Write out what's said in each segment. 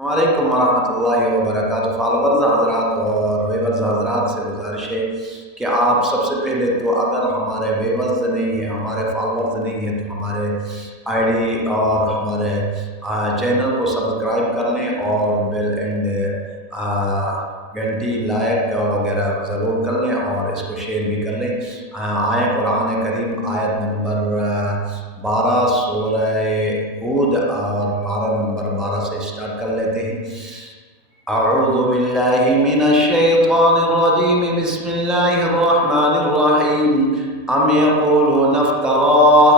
वालेकुम वरहमतुल्लाहि वबरकातुहू। फॉलोअर्स हज़रात और व्यूअर्स हज़रात से गुजारिश है कि आप सबसे पहले तो अगर हमारे व्यूअर्स नहीं है, हमारे फॉलोअर्स नहीं है, तो हमारे आईडी और हमारे चैनल को सब्सक्राइब कर लें और बेल एंड घंटी लाइक वगैरह ज़रूर कर लें और इसको शेयर भी कर लें। आए कुरान करीम आयत नंबर 12 सूरह हूद और पारा नंबर 12 से स्टार्ट कर लेते हैं। अऊज़ु बिल्लाहि मिनश शैतानिर रजीम, बिस्मिल्लाहिर रहमानिर रहीम। अम यक़ूलूना इफ्तराह,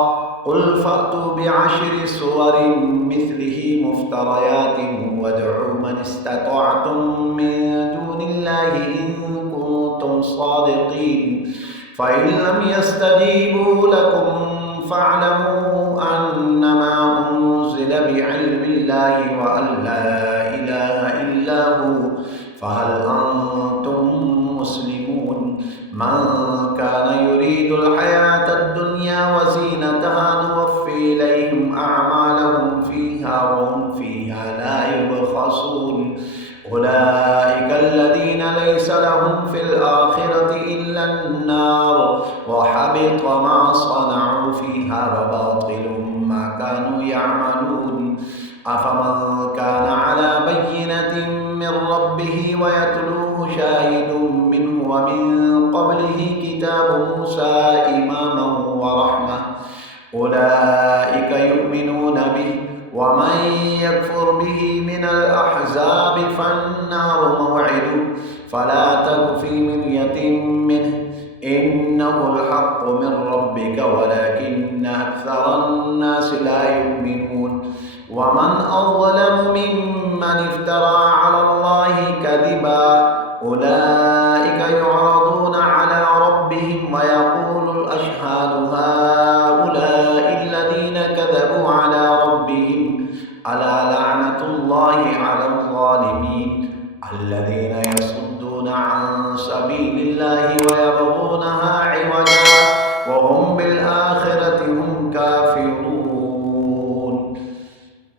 क़ुल फ़अतू बिअश्रि सुवरिन मिस्लिही मुफ़्तरयातिन वद'ू मन इस्ततअतुम मिन दूनिल्लाहि इन कुन्तुम सादिक़ीन। फ़इन लम यस्तजीबू लकुम फ़अलमू अन्नमा उन्ज़िल बिइल्मिल्लाहि व अन ला इलाहा इल्ला हु फ़हल अंतुम मुस्लिमून। मन कान युरीदुल हयातद दुनिया व ज़ीनतहा नुवफ़्फ़ी इलैहिम अअमालहुम फ़ीहा व हुम फ़ीहा ला युबख़सून। उलाइका अल्लज़ीना लैसा लहुम फ़िल आख़िरति इल्ला अन्नार व हबिता मा सनअू फ़ीहा व बातिलुम मा कानू यअमलून। अफ़मन कान अला बय्यिनतिन मिन रब्बिही व यतलूहु शाहिदुम मिन्हु व मिन क़ब्लिही किताबु मूसा इमामन व रहमह उलाइका युमिनून बिही व मन यकफ़ुर बिही मिनल अहज़ाबि फ़न्नारु मौዒदुहु फ़ला तक फ़ी मिर्यतिन मिन्हु इन्नहुल हक़्क़ु मिन रब्बिका वलाकिन्न अक्सरन्नासि ला युमिनून। वमन अज़्लमु मिम्मन इफ्तरा अलल्लाहि कज़िबा उलाइका युअरदूना अला रब्बिहिम व यक़ूलुल अशहादु हाउलाइ अल्लज़ीना कज़बू अला रब्बिहिम अला लअनतुल्लाहि अलल ज़ालिमीन अल्लज़ीना यसुद्दूना अन सबीलिल्लाहि व यबग़ूनहा इवजा व हुम बिल आखिरति हुम काफ़िरून।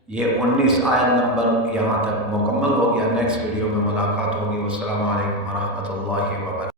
ये 19 आयत नंबर यहाँ तक मुकम्मल हो गया। नेक्स्ट वीडियो में मुलाकात होगी। वस्सलामु अलैकुम वरहमतुल्लाहि वबरकातुहू।